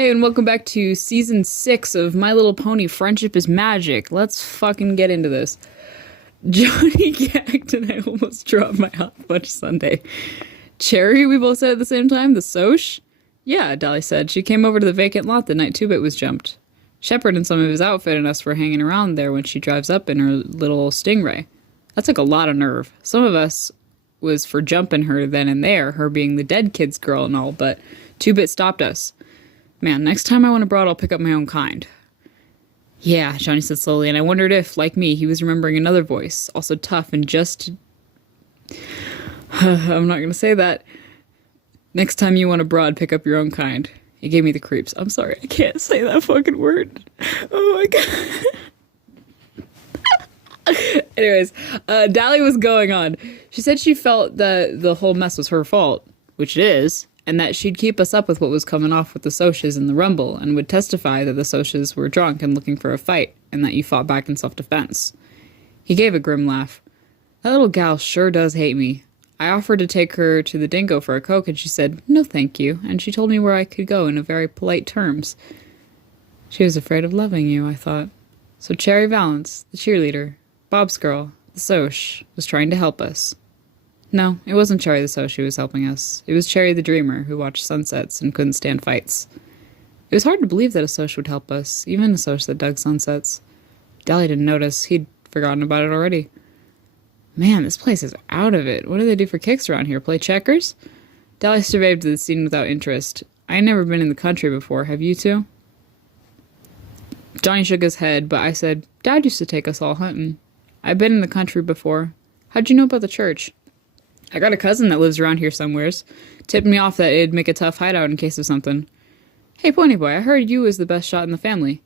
Hi, and welcome back to Season 6 of My Little Pony Friendship is Magic. Let's fucking get into this. Johnny gagged and I almost dropped my hot fudge sundae. Cherry, we both said at the same time? The Soch? Yeah, Dolly said. She came over to the vacant lot the night Two-Bit was jumped. Shepard and some of his outfit and us were hanging around there when she drives up in her little Stingray. That took a lot of nerve. Some of us was for jumping her then and there, her being the dead kid's girl and all, but Two-Bit stopped us. Man, next time I want abroad, I'll pick up my own kind. Yeah, Johnny said slowly, and I wondered if, like me, he was remembering another voice, also tough and just... I'm not going to say that. Next time you want abroad, pick up your own kind. He gave me the creeps. I'm sorry, I can't say that fucking word. Oh my god. Anyways, Dolly was going on. She said she felt that the whole mess was her fault, which it is, and that she'd keep us up with what was coming off with the Soches in the rumble, and would testify that the Soches were drunk and looking for a fight, and that you fought back in self-defense. He gave a grim laugh. That little gal sure does hate me. I offered to take her to the Dingo for a Coke, and she said, no thank you, and she told me where I could go in very polite terms. She was afraid of loving you, I thought. So Cherry Valance, the cheerleader, Bob's girl, the Soch, was trying to help us. No, it wasn't Cherry the Soch who was helping us. It was Cherry the Dreamer, who watched sunsets and couldn't stand fights. It was hard to believe that a Soch would help us, even a Soch that dug sunsets. Dolly didn't notice. He'd forgotten about it already. Man, this place is out of it. What do they do for kicks around here? Play checkers? Dolly surveyed the scene without interest. I had never been in the country before. Have you two? Johnny shook his head, but I said, Dad used to take us all hunting. I've been in the country before. How'd you know about the church? I got a cousin that lives around here somewheres. Tipped me off that it'd make a tough hideout in case of something. Hey, Pony Boy, I heard you was the best shot in the family.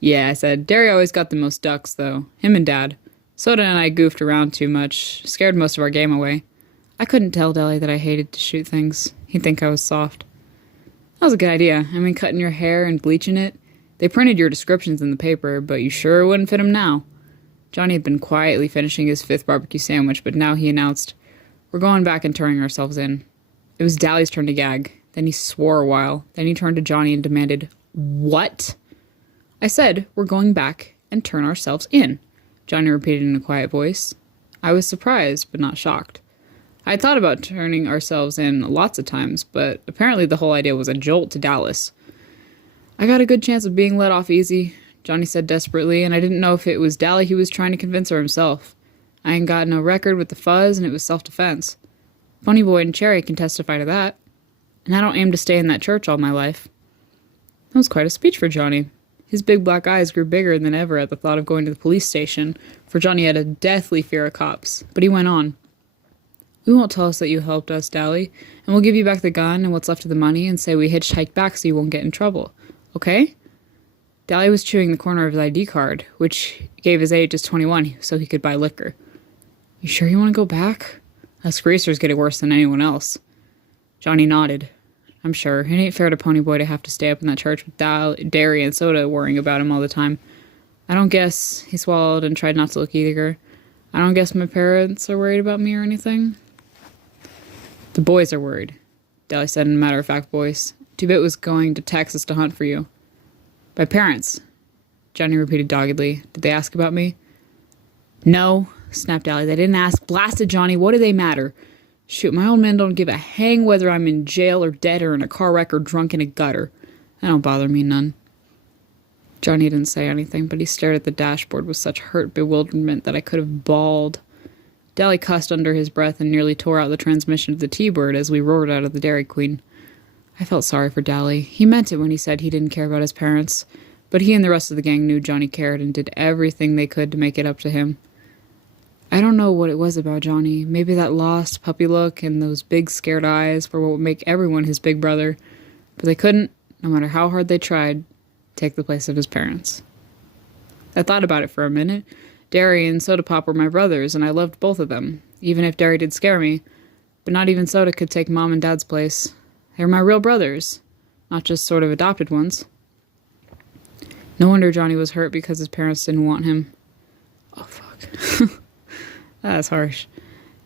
Yeah, I said. Derry always got the most ducks, though. Him and Dad. Soda and I goofed around too much. Scared most of our game away. I couldn't tell Dolly that I hated to shoot things. He'd think I was soft. That was a good idea. I mean, cutting your hair and bleaching it. They printed your descriptions in the paper, but you sure wouldn't fit 'em now. Johnny had been quietly finishing his 5th barbecue sandwich, but now he announced, we're going back and turning ourselves in. It was Dolly's turn to gag. Then he swore a while. Then he turned to Johnny and demanded, what? I said, we're going back and turn ourselves in, Johnny repeated in a quiet voice. I was surprised, but not shocked. I had thought about turning ourselves in lots of times, but apparently the whole idea was a jolt to Dallas. I got a good chance of being let off easy, Johnny said desperately, and I didn't know if it was Dolly he was trying to convince or himself. I ain't got no record with the fuzz, and it was self-defense. Pony Boy and Cherry can testify to that. And I don't aim to stay in that church all my life. That was quite a speech for Johnny. His big black eyes grew bigger than ever at the thought of going to the police station, for Johnny had a deathly fear of cops. But he went on. We won't tell us that you helped us, Dolly, and we'll give you back the gun and what's left of the money and say we hitchhiked back so you won't get in trouble. Okay? Dolly was chewing the corner of his ID card, which gave his age as 21 so he could buy liquor. You sure you want to go back? Us greasers get it worse than anyone else. Johnny nodded. I'm sure. It ain't fair to Pony Boy to have to stay up in that church with Derry and Soda worrying about him all the time. I don't guess, he swallowed and tried not to look eager. I don't guess my parents are worried about me or anything. The boys are worried, Dolly said in a matter-of-fact voice. Two-Bit was going to Texas to hunt for you. My parents, Johnny repeated doggedly. Did they ask about me? No, snapped Dolly. They didn't ask. Blasted Johnny, what do they matter? Shoot, my old man don't give a hang whether I'm in jail or dead or in a car wreck or drunk in a gutter. That don't bother me none. Johnny didn't say anything, but he stared at the dashboard with such hurt bewilderment that I could have bawled. Dolly cussed under his breath and nearly tore out the transmission of the T-Bird as we roared out of the Dairy Queen. I felt sorry for Dolly. He meant it when he said he didn't care about his parents, but he and the rest of the gang knew Johnny cared and did everything they could to make it up to him. I don't know what it was about Johnny. Maybe that lost puppy look and those big scared eyes were what would make everyone his big brother. But they couldn't, no matter how hard they tried, take the place of his parents. I thought about it for a minute. Derry and Soda Pop were my brothers, and I loved both of them, even if Derry did scare me. But not even Soda could take Mom and Dad's place. They were my real brothers, not just sort of adopted ones. No wonder Johnny was hurt because his parents didn't want him. Oh, fuck. That's harsh.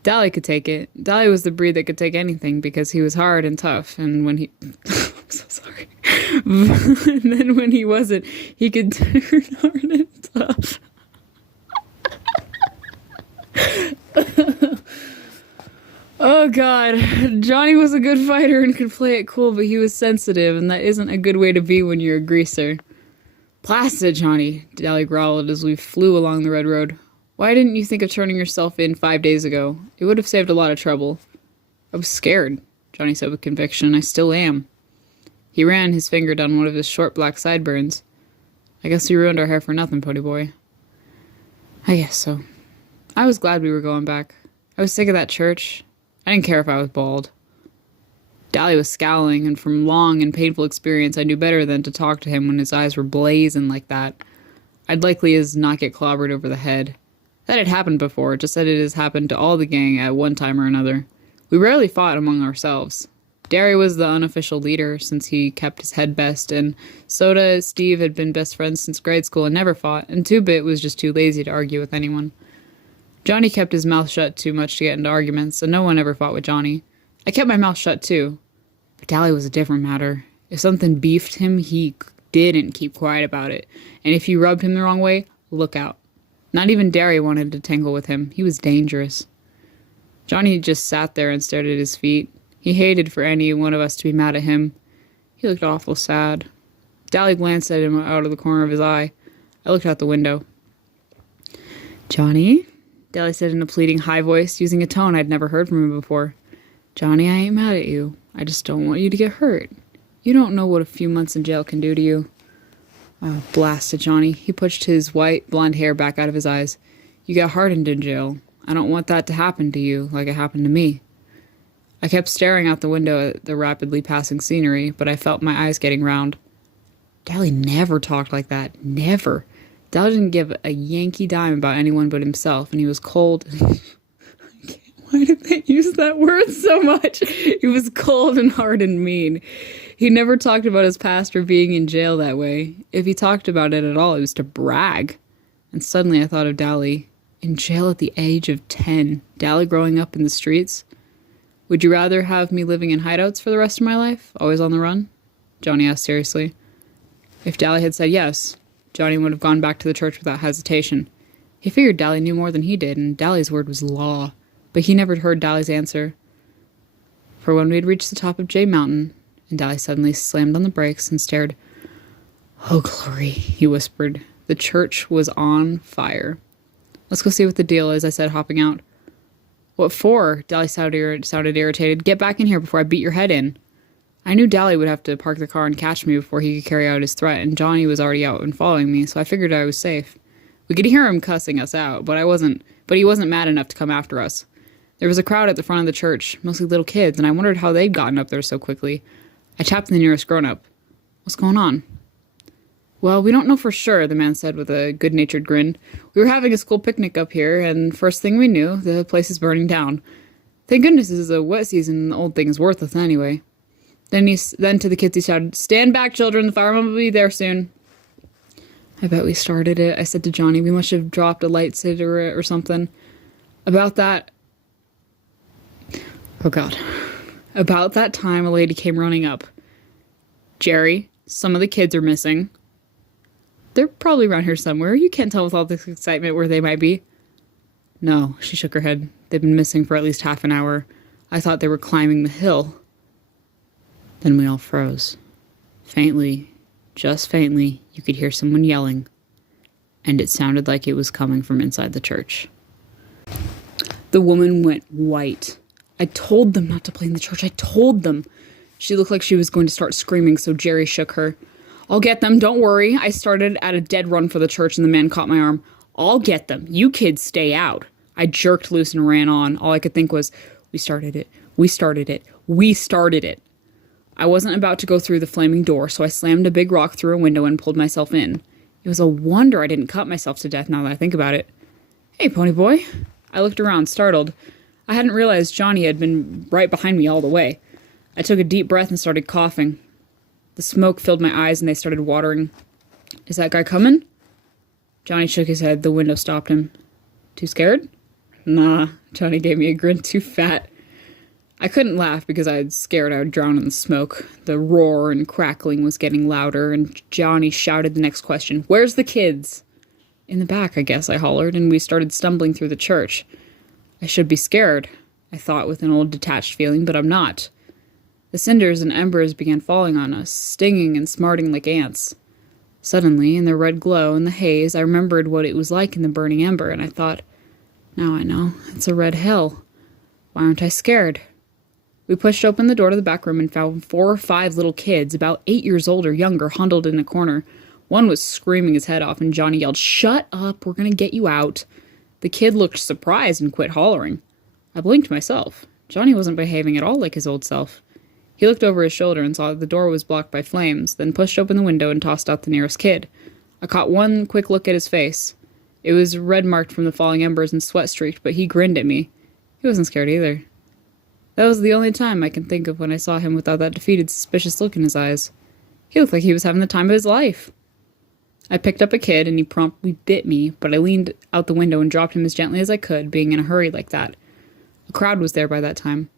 Dolly could take it. Dolly was the breed that could take anything because he was hard and tough, and when he... I'm so sorry. And then when he wasn't, he could turn hard and tough. Oh god, Johnny was a good fighter and could play it cool, but he was sensitive, and that isn't a good way to be when you're a greaser. Blasted, Johnny, Dally growled as we flew along the red road. Why didn't you think of turning yourself in 5 days ago? It would have saved a lot of trouble. I was scared, Johnny said with conviction. I still am. He ran his finger down one of his short black sideburns. I guess we ruined our hair for nothing, Pony Boy. I guess so. I was glad we were going back. I was sick of that church. I didn't care if I was bald. Dally was scowling, and from long and painful experience, I knew better than to talk to him when his eyes were blazing like that. I'd likely as not get clobbered over the head. That had happened before, just that it has happened to all the gang at one time or another. We rarely fought among ourselves. Derry was the unofficial leader, since he kept his head best, and Soda and Steve had been best friends since grade school and never fought, and Two-Bit was just too lazy to argue with anyone. Johnny kept his mouth shut too much to get into arguments, and no one ever fought with Johnny. I kept my mouth shut too. But Dally was a different matter. If something beefed him, he didn't keep quiet about it. And if you rubbed him the wrong way, look out. Not even Derry wanted to tangle with him. He was dangerous. Johnny just sat there and stared at his feet. He hated for any one of us to be mad at him. He looked awful sad. Dally glanced at him out of the corner of his eye. I looked out the window. Johnny? Dally said in a pleading high voice, using a tone I'd never heard from him before. Johnny, I ain't mad at you. I just don't want you to get hurt. You don't know what a few months in jail can do to you. Oh, blasted Johnny. He pushed his white, blonde hair back out of his eyes. You got hardened in jail. I don't want that to happen to you like it happened to me. I kept staring out the window at the rapidly passing scenery, but I felt my eyes getting round. Dally never talked like that. Never. Dally didn't give a Yankee dime about anyone but himself, and he was cold. Why did they use that word so much? He was cold and hard and mean. He never talked about his past or being in jail that way. If he talked about it at all, it was to brag. And suddenly I thought of Dally. In jail at the age of 10. Dally growing up in the streets. Would you rather have me living in hideouts for the rest of my life? Always on the run? Johnny asked seriously. If Dally had said yes, Johnny would have gone back to the church without hesitation. He figured Dally knew more than he did, and Dally's word was law. But he never heard Dally's answer. For when we had reached the top of J Mountain, and Dally suddenly slammed on the brakes and stared. Oh, glory, he whispered. The church was on fire. Let's go see what the deal is, I said, hopping out. What for? Dally sounded irritated. Get back in here before I beat your head in. I knew Dally would have to park the car and catch me before he could carry out his threat, and Johnny was already out and following me, so I figured I was safe. We could hear him cussing us out, but he wasn't mad enough to come after us. There was a crowd at the front of the church, mostly little kids, and I wondered how they'd gotten up there so quickly. I tapped the nearest grown-up. What's going on? Well, we don't know for sure, the man said with a good-natured grin. We were having a school picnic up here, and first thing we knew, the place is burning down. Thank goodness this is a wet season and the old thing is worthless anyway. Then to the kids he shouted, Stand back, children, the firemen will be there soon. I bet we started it, I said to Johnny. We must have dropped a light cigarette or something. About that time, a lady came running up. Jerry, some of the kids are missing. They're probably around here somewhere. You can't tell with all this excitement where they might be. No, she shook her head. They've been missing for at least half an hour. I thought they were climbing the hill. Then we all froze. Faintly, just faintly, you could hear someone yelling. And it sounded like it was coming from inside the church. The woman went white. I told them not to play in the church. I told them. She looked like she was going to start screaming, so Jerry shook her. I'll get them, don't worry. I started at a dead run for the church and the man caught my arm. I'll get them. You kids stay out. I jerked loose and ran on. All I could think was, we started it. We started it. We started it. I wasn't about to go through the flaming door, so I slammed a big rock through a window and pulled myself in. It was a wonder I didn't cut myself to death now that I think about it. Hey, Pony Boy. I looked around, startled. I hadn't realized Johnny had been right behind me all the way. I took a deep breath and started coughing. The smoke filled my eyes and they started watering. Is that guy coming? Johnny shook his head. The window stopped him. Too scared? Nah. Johnny gave me a grin. Too fat. I couldn't laugh because I was scared I would drown in the smoke. The roar and crackling was getting louder, and Johnny shouted the next question. Where's the kids? In the back, I guess, I hollered, and we started stumbling through the church. I should be scared, I thought with an old detached feeling, but I'm not. The cinders and embers began falling on us, stinging and smarting like ants. Suddenly, in the red glow and the haze, I remembered what it was like in the burning ember, and I thought, now I know, it's a red hell. Why aren't I scared? We pushed open the door to the back room and found 4 or 5 little kids, about 8 years old or younger, huddled in a corner. One was screaming his head off, and Johnny yelled, "Shut up, we're gonna get you out." The kid looked surprised and quit hollering. I blinked myself. Johnny wasn't behaving at all like his old self. He looked over his shoulder and saw that the door was blocked by flames, then pushed open the window and tossed out the nearest kid. I caught one quick look at his face. It was red-marked from the falling embers and sweat-streaked, but he grinned at me. He wasn't scared either. That was the only time I can think of when I saw him without that defeated, suspicious look in his eyes. He looked like he was having the time of his life. I picked up a kid, and he promptly bit me, but I leaned out the window and dropped him as gently as I could, being in a hurry like that. A crowd was there by that time.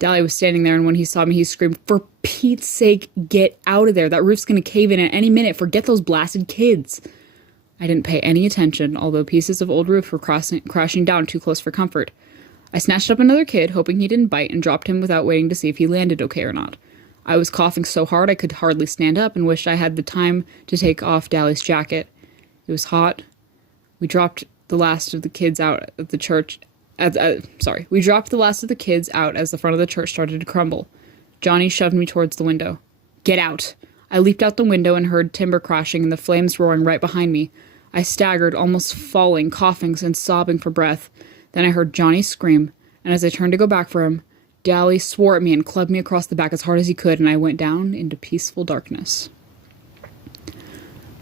Dally was standing there, and when he saw me, he screamed, "For Pete's sake, get out of there. That roof's going to cave in at any minute. Forget those blasted kids." I didn't pay any attention, although pieces of old roof were crashing down too close for comfort. I snatched up another kid, hoping he didn't bite, and dropped him without waiting to see if he landed okay or not. I was coughing so hard I could hardly stand up and wished I had the time to take off Dally's jacket. It was hot. We dropped the last of the kids out of the church. We dropped the last of the kids out as the front of the church started to crumble. Johnny shoved me towards the window. "Get out!" I leaped out the window and heard timber crashing and the flames roaring right behind me. I staggered, almost falling, coughing and sobbing for breath. Then I heard Johnny scream, and as I turned to go back for him, Dally swore at me and clubbed me across the back as hard as he could, and I went down into peaceful darkness.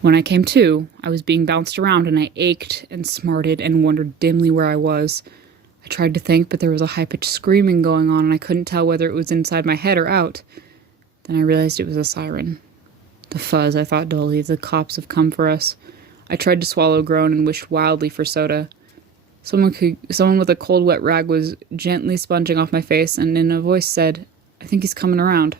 When I came to, I was being bounced around, and I ached and smarted and wondered dimly where I was. I tried to think, but there was a high-pitched screaming going on, and I couldn't tell whether it was inside my head or out. Then I realized it was a siren. The fuzz, I thought dully, the cops have come for us. I tried to swallow a groan and wished wildly for soda. Someone with a cold, wet rag was gently sponging off my face, and in a voice said, "I think he's coming around."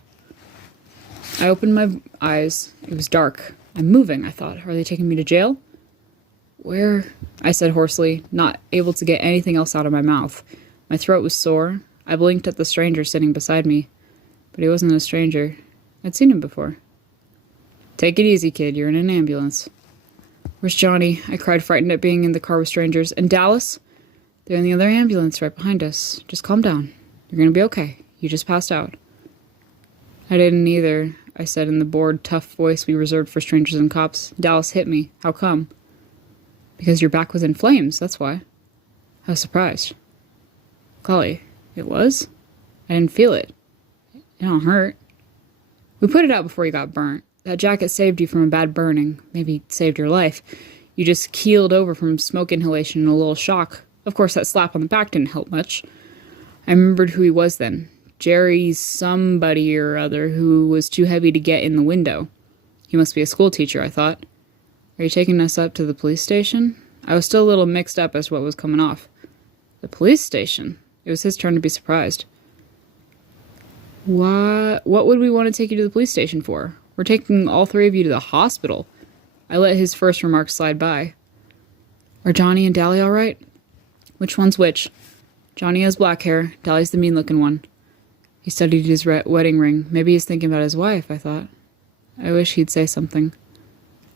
I opened my eyes. It was dark. "I'm moving," I thought. "Are they taking me to jail?" "Where?" I said hoarsely, not able to get anything else out of my mouth. My throat was sore. I blinked at the stranger sitting beside me. But he wasn't a stranger. I'd seen him before. "Take it easy, kid. You're in an ambulance." "Where's Johnny?" I cried, frightened at being in the car with strangers. "And Dallas?" "They're in the other ambulance right behind us. Just calm down. You're gonna be okay. You just passed out." "I didn't either," I said in the bored, tough voice we reserved for strangers and cops. "Dallas hit me. How come?" "Because your back was in flames, that's why." I was surprised. "Golly, it was? I didn't feel it. It don't hurt." "We put it out before you got burnt. That jacket saved you from a bad burning. Maybe saved your life. You just keeled over from smoke inhalation and a little shock. Of course, that slap on the back didn't help much." I remembered who he was then. Jerry somebody or other who was too heavy to get in the window. He must be a school teacher, I thought. "Are you taking us up to the police station?" I was still a little mixed up as to what was coming off. The police station? It was his turn to be surprised. What would we want to take you to the police station for? We're taking all 3 of you to the hospital." I let his first remark slide by. "Are Johnny and Dally all right?" "Which one's which?" "Johnny has black hair. Dally's the mean-looking one." He studied his wedding ring. Maybe he's thinking about his wife, I thought. I wish he'd say something.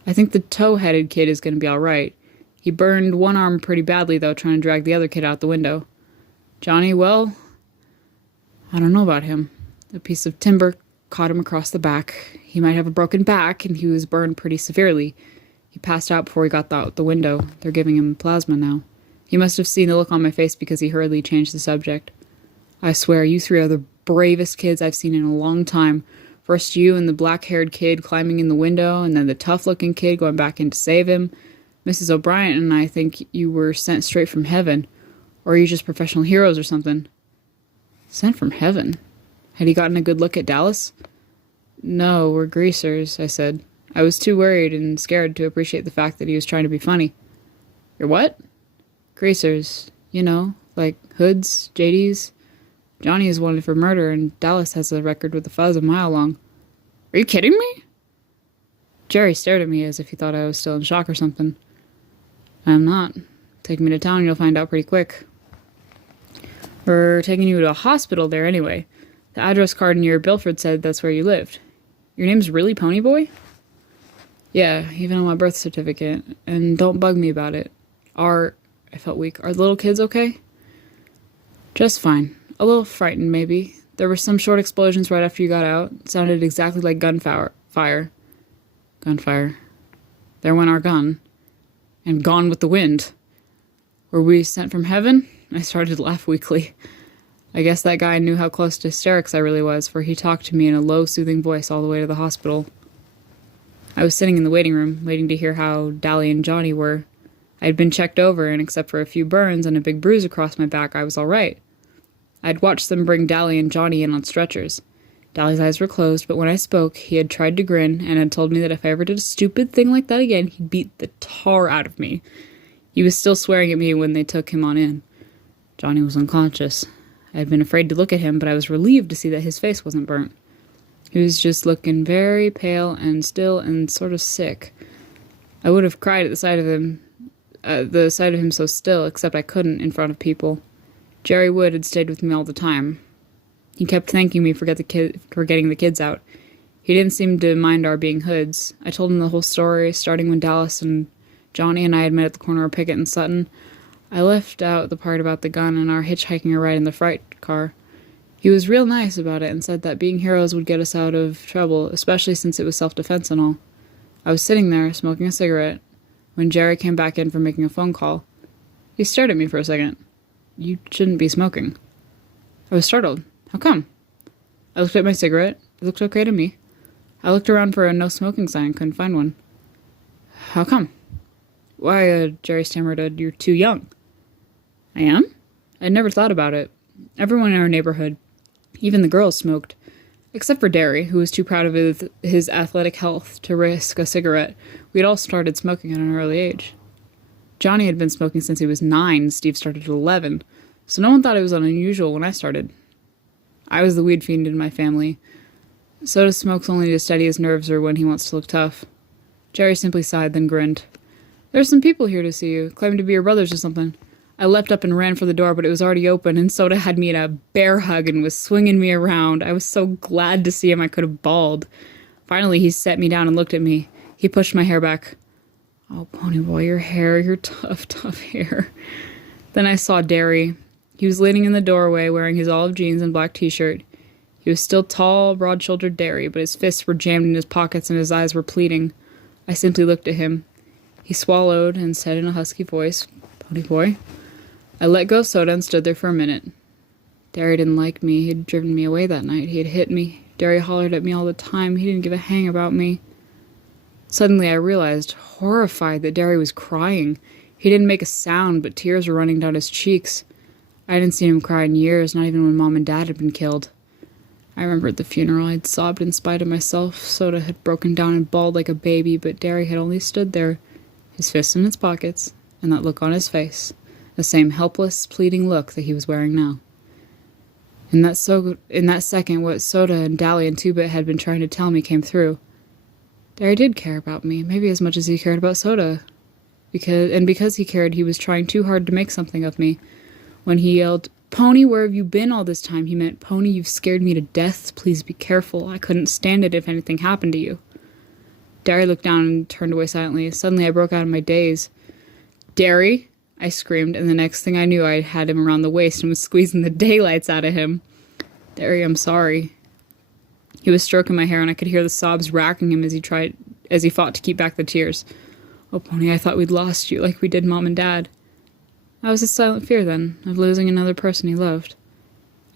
"I think the tow-headed kid is going to be all right. He burned one arm pretty badly, though, trying to drag the other kid out the window. Johnny, well, I don't know about him. A piece of timber caught him across the back. He might have a broken back, and he was burned pretty severely. He passed out before he got out the window. They're giving him plasma now. He must have seen the look on my face because he hurriedly changed the subject. I swear, you 3 are the bravest kids I've seen in a long time. First you and the black-haired kid climbing in the window, and then the tough-looking kid going back in to save him. Mrs. O'Brien and I think you were sent straight from heaven. Or are you just professional heroes or something?" "Sent from heaven?" Had he gotten a good look at Dallas? "No, we're greasers," I said. I was too worried and scared to appreciate the fact that he was trying to be funny. "You're what?" "Greasers. You know, like hoods, JDs." Johnny is wanted for murder, and Dallas has a record with the fuzz a mile long. Are you kidding me? Jerry stared at me as if he thought I was still in shock or something. I'm not. Take me to town and you'll find out pretty quick. We're taking you to a hospital there anyway. The address card in your Bilford said that's where you lived. Your name's really Ponyboy? Yeah, even on my birth certificate. And don't bug me about it. I felt weak. Are the little kids okay? Just fine. A little frightened, maybe. There were some short explosions right after you got out. It sounded exactly like gunfire. Gunfire. There went our gun. And gone with the wind. Were we sent from heaven? I started to laugh weakly. I guess that guy knew how close to hysterics I really was, for he talked to me in a low, soothing voice all the way to the hospital. I was sitting in the waiting room, waiting to hear how Dally and Johnny were. I had been checked over, and except for a few burns and a big bruise across my back, I was all right. I'd watched them bring Dally and Johnny in on stretchers. Dally's eyes were closed, but when I spoke, he had tried to grin and had told me that if I ever did a stupid thing like that again, he'd beat the tar out of me. He was still swearing at me when they took him on in. Johnny was unconscious. I had been afraid to look at him, but I was relieved to see that his face wasn't burnt. He was just looking very pale and still and sort of sick. I would have cried at the sight of him so still, except I couldn't in front of people. Jerry Wood had stayed with me all the time. He kept thanking me for getting the kids out. He didn't seem to mind our being hoods. I told him the whole story, starting when Dallas and Johnny and I had met at the corner of Pickett and Sutton. I left out the part about the gun and our hitchhiking a ride in the freight car. He was real nice about it and said that being heroes would get us out of trouble, especially since it was self-defense and all. I was sitting there, smoking a cigarette, when Jerry came back in from making a phone call. He stared at me for a second. You shouldn't be smoking. I was startled. How come? I looked at my cigarette. It looked okay to me. I looked around for a no-smoking sign, couldn't find one. How come? Why, Jerry stammered, you're too young. I am? I'd never thought about it. Everyone in our neighborhood, even the girls, smoked. Except for Derry, who was too proud of his athletic health to risk a cigarette. We'd all started smoking at an early age. Johnny had been smoking since he was 9, Steve started at 11, so no one thought it was unusual when I started. I was the weed fiend in my family. Soda smokes only to steady his nerves or when he wants to look tough. Jerry simply sighed, then grinned. There's some people here to see you, claiming to be your brothers or something. I leapt up and ran for the door, but it was already open, and Soda had me in a bear hug and was swinging me around. I was so glad to see him I could have bawled. Finally, he set me down and looked at me. He pushed my hair back. Oh, Ponyboy, your tough, tough hair. Then I saw Derry. He was leaning in the doorway, wearing his olive jeans and black t-shirt. He was still tall, broad-shouldered Derry, but his fists were jammed in his pockets and his eyes were pleading. I simply looked at him. He swallowed and said in a husky voice, Ponyboy. I let go of Soda and stood there for a minute. Derry didn't like me. He had driven me away that night. He had hit me. Derry hollered at me all the time. He didn't give a hang about me. Suddenly I realized, horrified, that Derry was crying. He didn't make a sound, but tears were running down his cheeks. I hadn't seen him cry in years, not even when Mom and Dad had been killed. I remember at the funeral I'd sobbed in spite of myself. Soda had broken down and bawled like a baby, but Derry had only stood there, his fists in his pockets, and that look on his face. The same helpless, pleading look that he was wearing now. In that second, what Soda and Dally and Two-Bit had been trying to tell me came through. Derry did care about me, maybe as much as he cared about Soda. Because he cared, he was trying too hard to make something of me. When he yelled, Pony, where have you been all this time? He meant, Pony, you've scared me to death. Please be careful. I couldn't stand it if anything happened to you. Derry looked down and turned away silently. Suddenly I broke out of my daze. Derry! I screamed, and the next thing I knew I had him around the waist and was squeezing the daylights out of him. Derry, I'm sorry. He was stroking my hair, and I could hear the sobs racking him as he fought to keep back the tears. Oh, Pony, I thought we'd lost you, like we did Mom and Dad. I was in silent fear, then, of losing another person he loved.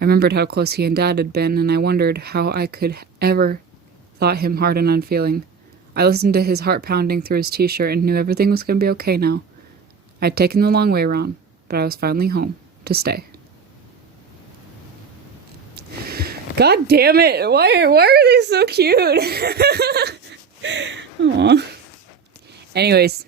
I remembered how close he and Dad had been, and I wondered how I could ever thought him hard and unfeeling. I listened to his heart pounding through his t-shirt and knew everything was going to be okay now. I'd taken the long way around, but I was finally home to stay. God damn it! Why are they so cute? Aww. Anyways,